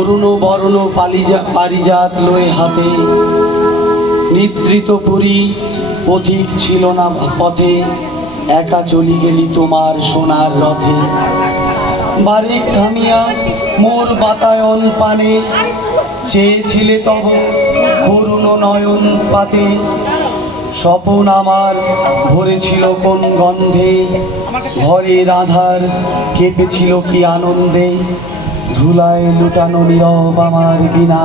অরুণ বরণ পারিজাত লয়ে হাতে। নিদ্রিত পুরী পথিক ছিল না পথে, একা চলি গেলি তোমার সোনার রথে। বারিক থামিয়া মোর বাতায়ন পানে, চেয়েছিলে তব করুণ নয়ন পাতে। স্বপন আমার ভরেছিল কোন গন্ধে, ঘরের আধার কেঁপেছিল কি আনন্দে। ধুলায় লুটানো নীরব আমার বিনা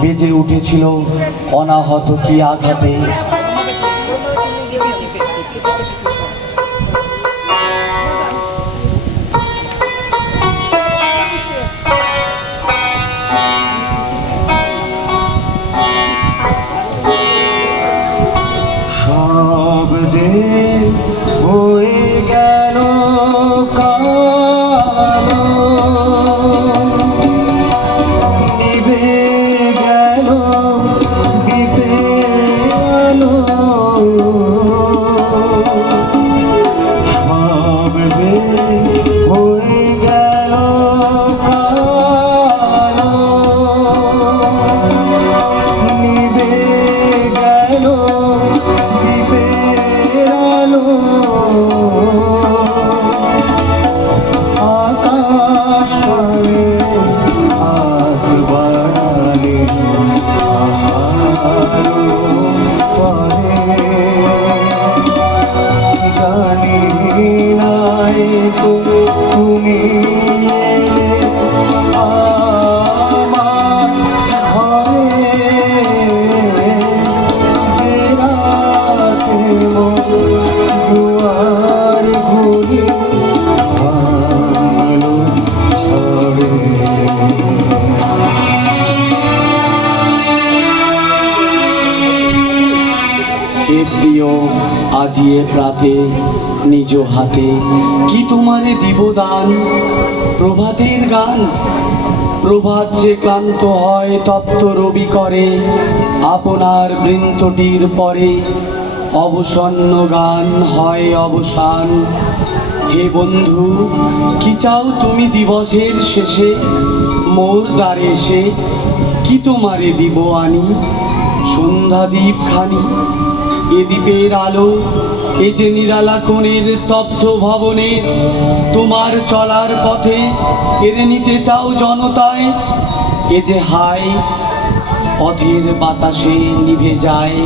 বেজে উঠেছিল অনাহত কি আঘাতে? প্রিয় আজিয়ে প্রাতে নিজ হাতে কি তোমারে দিব দান? প্রভাতের গান। প্রভাত যে ক্লান্ত হয়, তপ্ত রবি করে। আপনার বৃন্তটির পরে অবসন্ন গান হয় অবসান। হে বন্ধু, কি চাও তুমি দিবসের শেষে? মোর দ্বারে এসে কি তোমারে দিব আনি? সন্ধ্যা দ্বীপ খানি। এ দ্বীপের আলো, এ যে নিরালা কোণের স্তব্ধ ভবনে তোমার চলার পথে এরে নিতে চাও জনতায়, এ যে হায়, পথের বাতাসে নিভে যায়।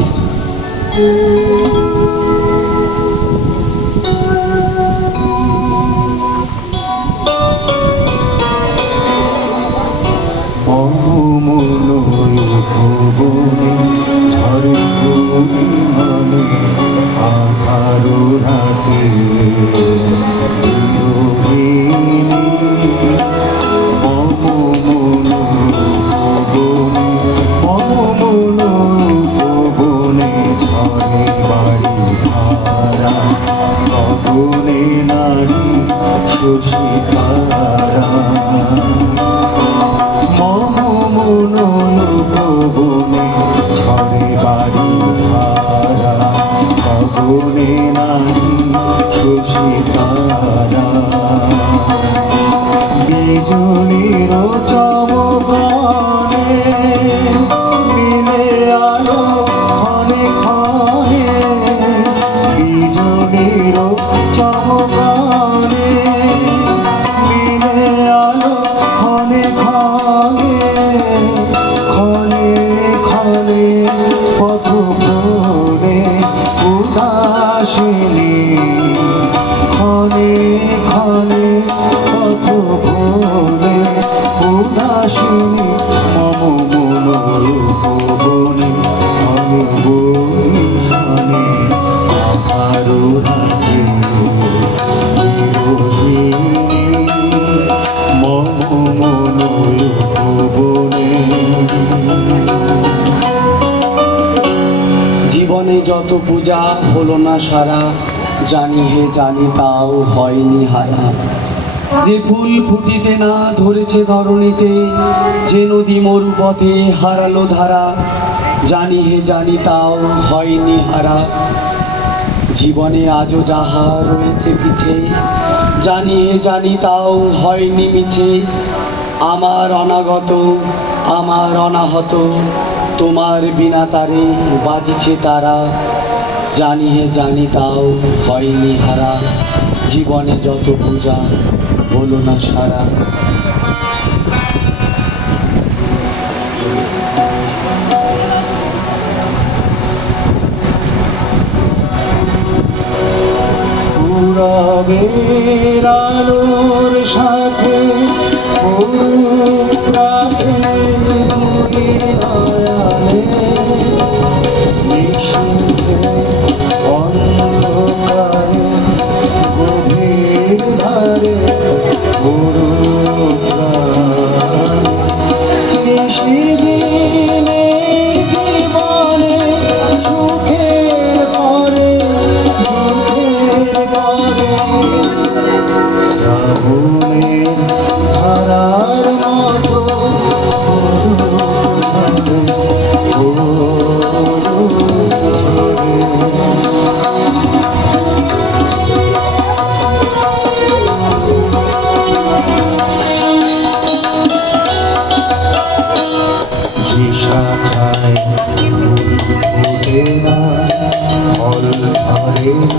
ভুবনে গগনে নারী শশী তারা মম ভুবনে বাড়ি শশী তারা বিজুলির সারা জানি হে জানি তাও হয়নি হারা। যে ফুল ফুটিতে না ধরেছে ধরণীতে, যে নদী মরুপথে হারালো ধারা, জানি হে জানি তাও হয়নি হারা। জীবনে আজও যাহা রয়েছে পিছে, জানি হে জানি তাও হয়নি মিছে। আমার অনাগত, আমার অনাহত, তোমার বিনা তারে বাজিছে তারা। জানি হে জানি তাও হয়নি হারা। জীবনে যত পূজা বলো না সারা। পুরবের আলোর সাথে escuro.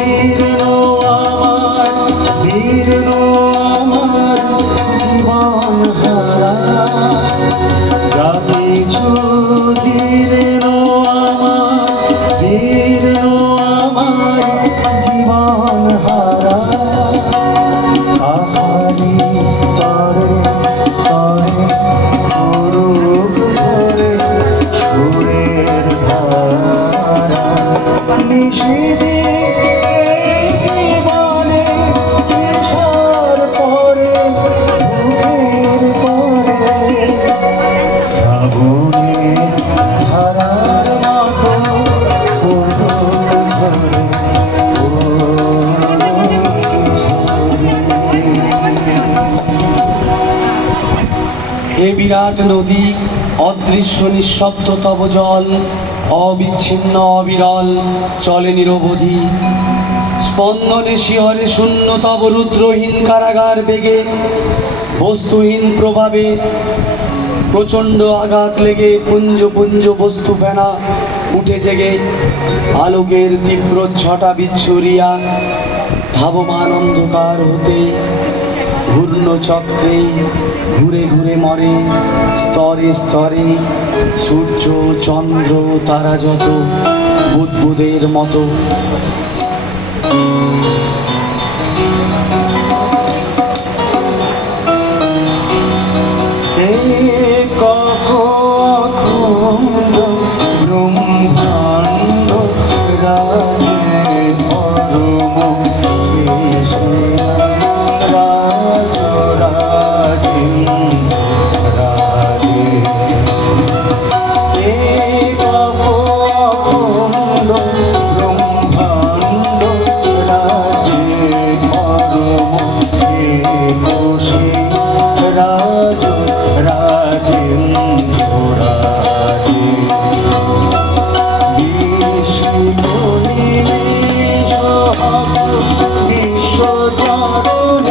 Spirit. নদী, অদৃশ্য নিঃশব্দ তব জল অবিচ্ছিন্ন অবিরল, চলে নিরবধি। স্পন্দনে শিহরে শূন্য তব রুদ্রহীন কারাগার বেগে, বস্তুহীন প্রভাবে প্রচণ্ড আঘাত লেগে পুঞ্জ পুঞ্জ বস্তু ফেনা উঠে জেগে, আলোকের তীব্র ছটা বিচ্ছুরিয়া ধাবমান অন্ধকার হতে ঘূর্ণ চক্রে ঘুরে ঘুরে মরে স্তরে স্তরে সূর্য চন্দ্র তারা যত বুদ্বুদের মতো।